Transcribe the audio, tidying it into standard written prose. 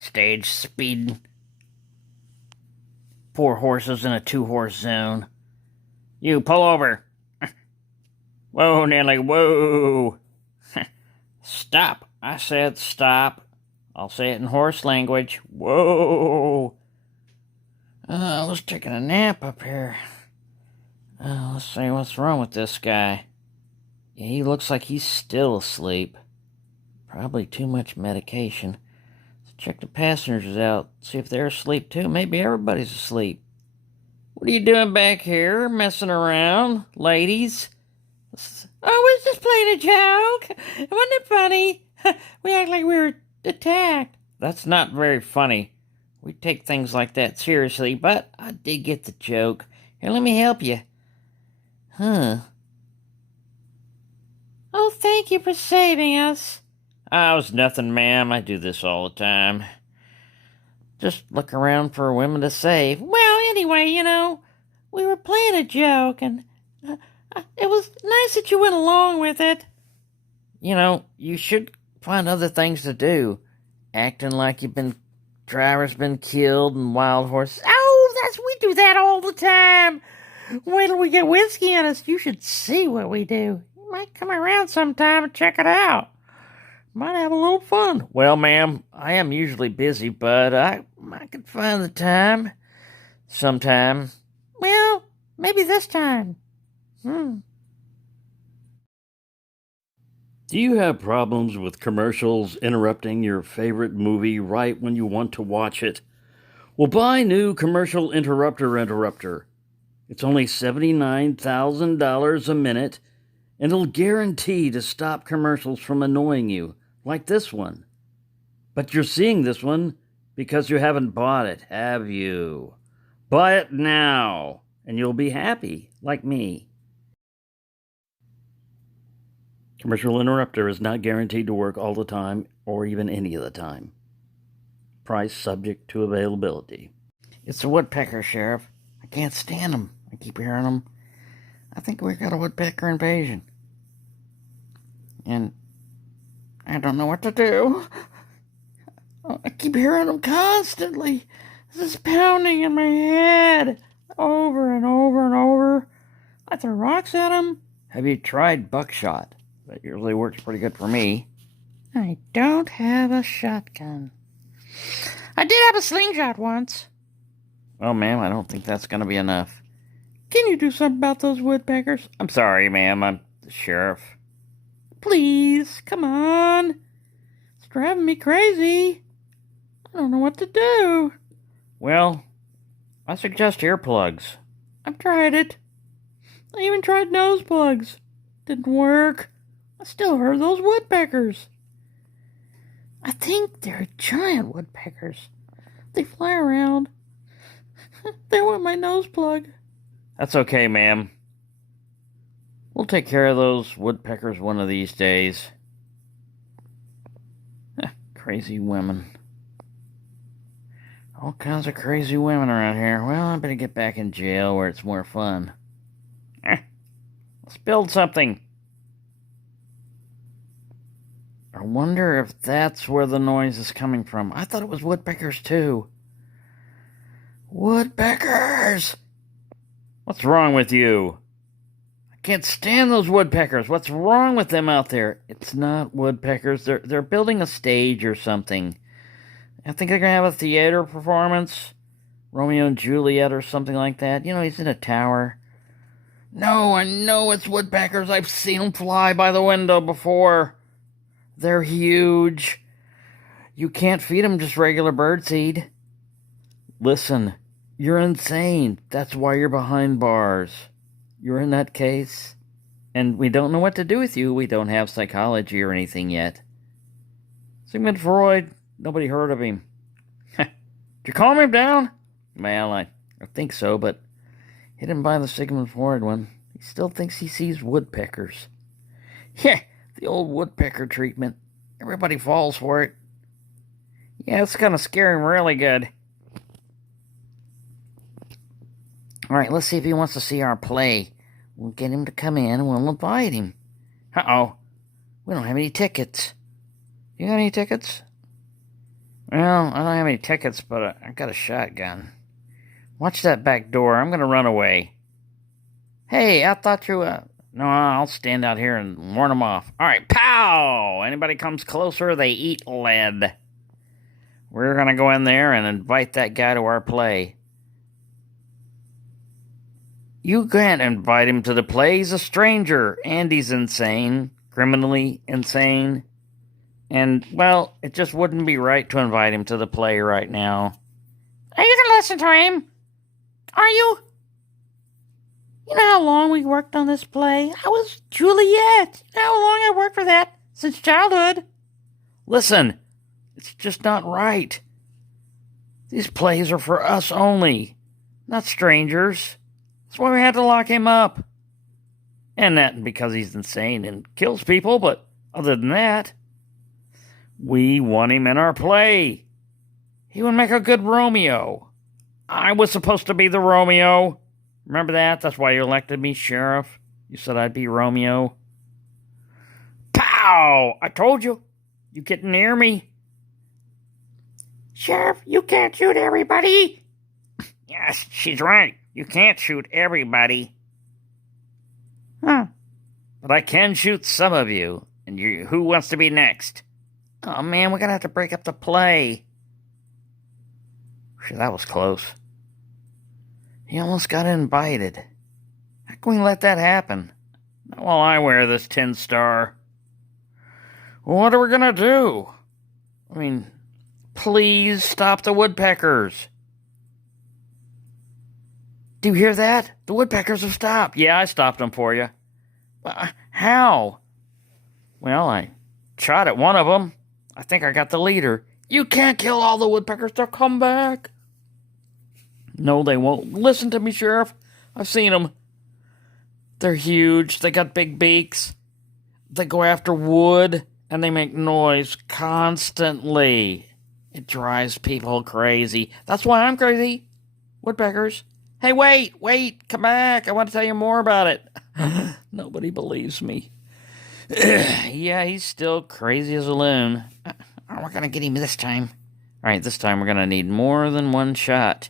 Stage speeding. Four horses in a two-horse zone. You, pull over. Whoa, Nelly, whoa. Stop. I said stop. I'll say it in horse language. Whoa. I was taking a nap up here. Let's see what's wrong with this guy. Yeah, he looks like he's still asleep. Probably too much medication. Let's check the passengers out, see if they're asleep too. Maybe everybody's asleep. What are you doing back here, messing around, ladies? Oh, we're just playing a joke. Wasn't it funny? We act like we were attacked. That's not very funny. We take things like that seriously, but I did get the joke. Here, let me help you. Huh. Oh, thank you for saving us. Oh, it was nothing, ma'am. I do this all the time. Just look around for women to save. Well, anyway, we were playing a joke, and it was nice that you went along with it. You should find other things to do. Acting like driver's been killed and wild horses. Oh, we do that all the time. Wait till we get whiskey in us. You should see what we do. You might come around sometime and check it out. Might have a little fun. Well, ma'am, I am usually busy, but I could find the time. Sometime. Well, maybe this time. Do you have problems with commercials interrupting your favorite movie right when you want to watch it? Well, buy new Commercial Interrupter. It's only $79,000 a minute, and it'll guarantee to stop commercials from annoying you, like this one. But you're seeing this one because you haven't bought it, have you? Buy it now, and you'll be happy, like me. Commercial Interrupter is not guaranteed to work all the time, or even any of the time. Price subject to availability. It's a woodpecker, Sheriff. I can't stand them. I keep hearing them. I think we got a woodpecker invasion. And I don't know what to do. I keep hearing them constantly. This is pounding in my head. Over and over and over. I throw rocks at them. Have you tried buckshot? That usually works pretty good for me. I don't have a shotgun. I did have a slingshot once. Well, ma'am, I don't think that's going to be enough. Can you do something about those woodpeckers? I'm sorry, ma'am. I'm the sheriff. Please, come on. It's driving me crazy. I don't know what to do. Well, I suggest earplugs. I've tried it. I even tried nose plugs. Didn't work. I still heard those woodpeckers. I think they're giant woodpeckers. They fly around. They want my nose plug. That's okay, ma'am. We'll take care of those woodpeckers one of these days. Crazy women. All kinds of crazy women around here. Well, I better get back in jail where it's more fun. Let's build something. I wonder if that's where the noise is coming from. I thought it was woodpeckers, too. Woodpeckers! What's wrong with you? I can't stand those woodpeckers. What's wrong with them out there? It's not woodpeckers. They're building a stage or something. I think they're going to have a theater performance. Romeo and Juliet or something like that. He's in a tower. No, I know it's woodpeckers. I've seen them fly by the window before. They're huge. You can't feed them just regular birdseed. Listen, you're insane. That's why you're behind bars. You're in that case. And we don't know what to do with you. We don't have psychology or anything yet. Sigmund Freud, nobody heard of him. Did you calm him down? Well, I think so, but hit him by the Sigmund Freud one. He still thinks he sees woodpeckers. Yeah, the old woodpecker treatment. Everybody falls for it. Yeah, it's gonna scare him really good. Alright, let's see if he wants to see our play. We'll get him to come in and we'll invite him. Uh-oh. We don't have any tickets. You got any tickets? Well, I don't have any tickets, but I got a shotgun. Watch that back door. I'm gonna run away. Hey, I thought you, No, I'll stand out here and warn them off. Alright, pow! Anybody comes closer, they eat lead. We're gonna go in there and invite that guy to our play. You can't invite him to the play. He's a stranger. Andy's insane. Criminally insane. And, well, it just wouldn't be right to invite him to the play right now. Are you gonna listen to him? Are you? You know how long we worked on this play? I was Juliet. You know how long I worked for that? Since childhood. Listen, it's just not right. These plays are for us only, not strangers. That's why we had to lock him up. And that because he's insane and kills people, but other than that, we want him in our play. He would make a good Romeo. I was supposed to be the Romeo. Remember that? That's why you elected me sheriff. You said I'd be Romeo. Pow! I told you. You get near me. Sheriff, you can't shoot everybody. Yes, she's right. You can't shoot everybody. Huh. But I can shoot some of you. And who wants to be next? Oh man, we're gonna have to break up the play. Sure, that was close. He almost got invited. How can we let that happen? Not while I wear this tin star. What are we gonna do? I mean, please stop the woodpeckers. Do you hear that? The woodpeckers have stopped. Yeah, I stopped them for you. How? Well, I shot at one of them. I think I got the leader. You can't kill all the woodpeckers. They'll come back. No, they won't. Listen to me, Sheriff. I've seen them. They're huge. They got big beaks. They go after wood, and they make noise constantly. It drives people crazy. That's why I'm crazy. Woodpeckers. Hey, wait, come back. I want to tell you more about it. Nobody believes me. Yeah, he's still crazy as a loon. We're going to get him this time. All right, this time we're going to need more than one shot.